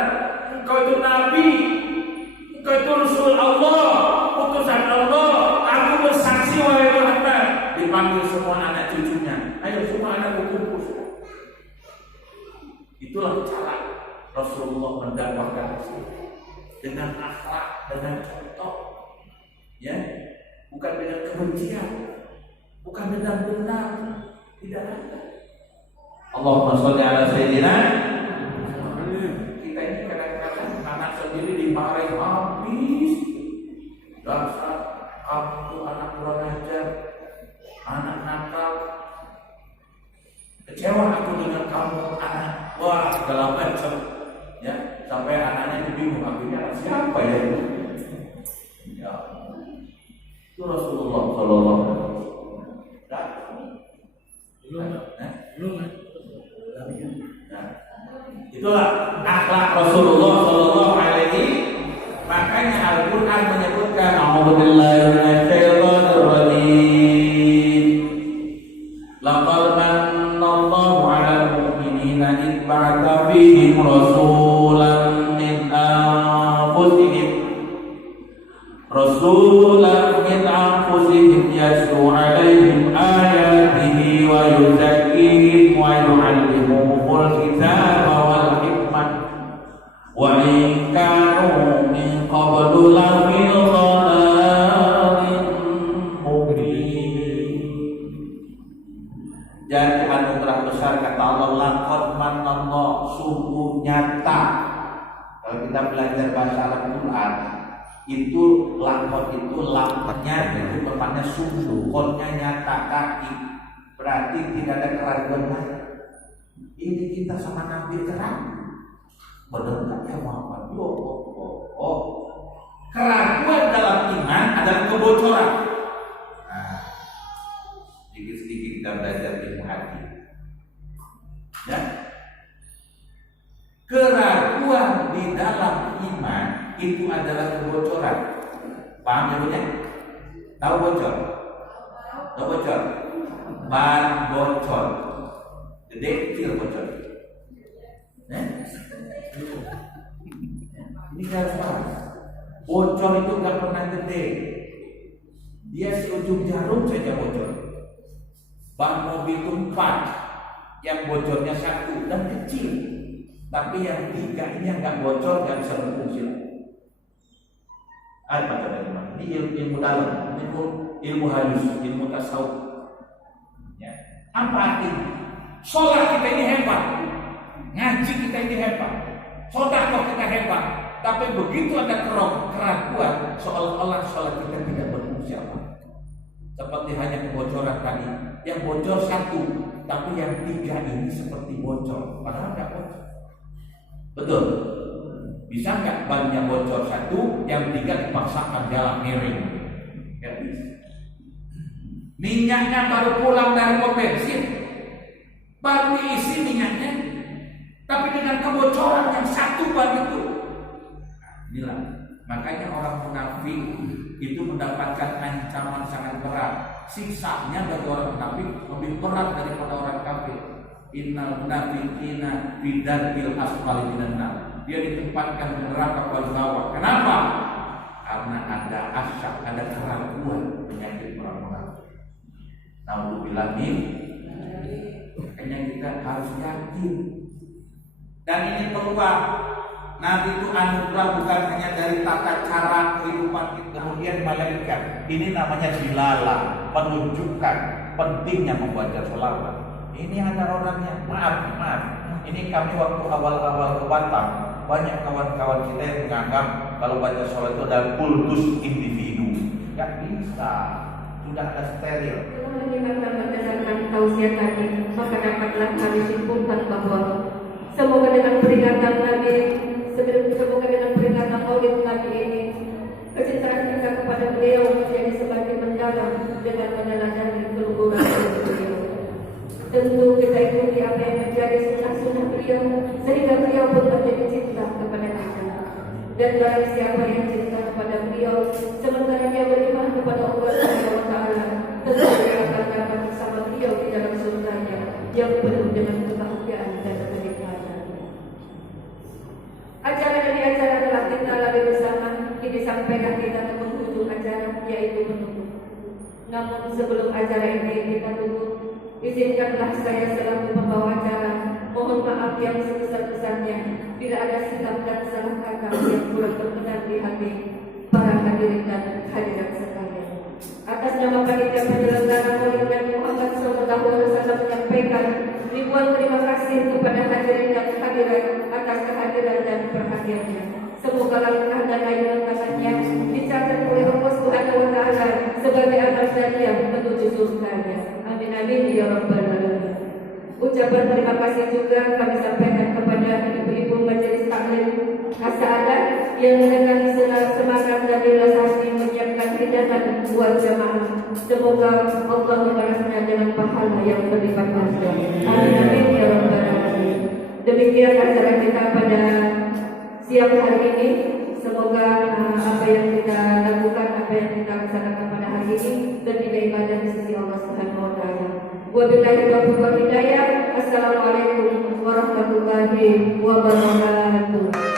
engkau itu Nabi, engkau itu Rasul Allah, utusan Allah. Aku bersaksi wahai Muhammad. Dipanggil semua anak cucunya, ayo semua anak kumpul. Itulah cara Rasulullah mendakwahkan dengan akhlak, dengan contoh, ya, bukan dengan kebencian, bukan dengan dendam, tidak ada. Allahumma sholli ala sayyidina. Kita ini kadang-kadang anak sendiri dimarahi habis. Dasar kamu anak kurang ajar, anak nakal. Kecewa aku dengan kamu anak, wah segala macam. Ya, sampai anaknya itu bingung, akhirnya siapa ya itu? Ya, itu Rasulullah Sallallahu Alaihi Wasallam. Itulah akhlak Rasulullah Sallallahu Alaihi. Makanya Al-Quran menyebutkan A'udzubillahi minasyaitonir rajim. Laqad manallahu 'alal mu'minina idh ba'atha fihim rasulan min anfusihim yatlu 'alaihim ayatihi wa yuzakkihim wa yu'allimuhumul kitaba wal hikmah wa in kanu min qablu lafi dhalalin mubin. Jadi anugerah besar kata Allah, laqad manallahu, sungguh nyata. Kalau kita belajar bahasa Arab Quran itu laqad itu lamnya itu bermakna sungguh, qadnya nyata kaki, berarti tidak ada keraguan lagi. Ini kita sama Nabi terang benar ya Muhammad. Keraguan dalam iman adalah kebocoran. Nah, sedikit-sedikit kita belajar ilmu hati. Ya. Keraguan di dalam iman itu adalah kebocoran. Paham ya punya? Tahu bocor? Tahu bocor? Ban bocor. Gede kecil bocor. Ini harus paham. Bocor itu nggak pernah gede. Dia seujung jarum saja bocor. Ban mobil itu 4, yang bocornya 1 dan kecil. Tapi yang 3 ini yang nggak bocor nggak bisa berfungsi. Apa dari mana? Ini ilmu dalam, ilmu halus, ilmu tasawuf. Ya. Apa artinya? Sholat kita ini hebat, ngaji kita ini hebat, sedekah kita hebat. Tapi begitu ada keraguan, seolah-olah sholat kita tidak berfungsi apa. Seperti hanya kebocoran tadi, yang bocor 1, tapi yang 3 ini seperti bocor, padahal tidak bocor. Betul? Bisa nggak bannya bocor 1, yang 3 dipaksakan jalan miring? Nggak bisa. Minyaknya baru pulang dari pom bensin, baru diisi minyaknya, tapi dengan kebocoran yang 1 ban itu, Inilah makanya orang munafik itu mendapatkan ancaman sangat berat. Siksanya bagi orang munafik lebih berat daripada orang kafir. Innal munafiqina fi darbil asfali minan nar. Dia ditempatkan di neraka paling bawah. Kenapa? Karena ada asyak, ada keraguan penyakit orang munafik. Naudzubillah min. Makanya kita harus yakin. Dan ini peluang. Nabi itu anugerah bukan hanya dari tata cara kehidupan kita, kemudian malaikat. Ini namanya dilalah, menunjukkan pentingnya membaca sholawat. Ini ada orangnya, maaf. Ini kami waktu awal-awal ke Batam, banyak kawan-kawan kita yang menganggap kalau baca sholawat itu adalah kultus individu. Gak bisa, sudah ada steril. Setelah mendengarkan berdasarkan tausiah tadi, maka dapatlah kami simpulkan bahwa semoga dengan peringatan Nabi, semoga dengan peringatan Maulid Nabi ini, kecintaan kita kepada beliau menjadi semakin mendalam dengan meneladani keluhuran beliau. Tentu kita ikuti apa yang menjadi sunnah beliau, sehingga beliau pun menjadi cinta kepada kita. Dan barang siapa yang cinta kepada beliau, sementara dia beriman kepada Allah Subhanahu wa Ta'ala, tentu dia akan dapat bersama beliau di dalam surganya yang penuh dengan kebahagiaan dan kenikmatan. Acara demi acara telah kita lalui bersama, kini sampailah kita ke penghujung acara, yaitu menutup. Namun sebelum acara ini kita tutup, izinkanlah saya selaku pembawa acara mohon maaf yang sebesar-besarnya bila ada sikap dan salah kata yang kurang berkenan di hati para hadirin dan hadirat sekalian. Atas nama panitia penyelenggara Maulid Nabi Muhammad SAW menyampaikan ribuan terima kasih kepada hadirin dan hadirat atas kehadiran dan perhatiannya. Semoga langkah dan ayunan tangannya dicatat oleh Allah Subhanahu wa Ta'ala sebagai amal jariah menuju surganya. Amin amin ya rabbal alamin. Ucapan terima kasih juga kami sampaikan kepada ibu-ibu majelis taklim As-Sa'adah yang dengan semangat dan ikhlas hati menyiapkan hidangan buat jamaah. Semoga Allah membalasnya dengan pahala yang berlipat ganda. Amin amin ya rabbal alamin. Demikian acara kita pada siang hari ini. Semoga apa yang kita lakukan, apa yang kita laksanakan pada hari ini bernilai ibadah di sisi Allah Subhanahu wa Ta'ala. Wabillahi taufiq wal hidayah. Assalamualaikum warahmatullahi wabarakatuh.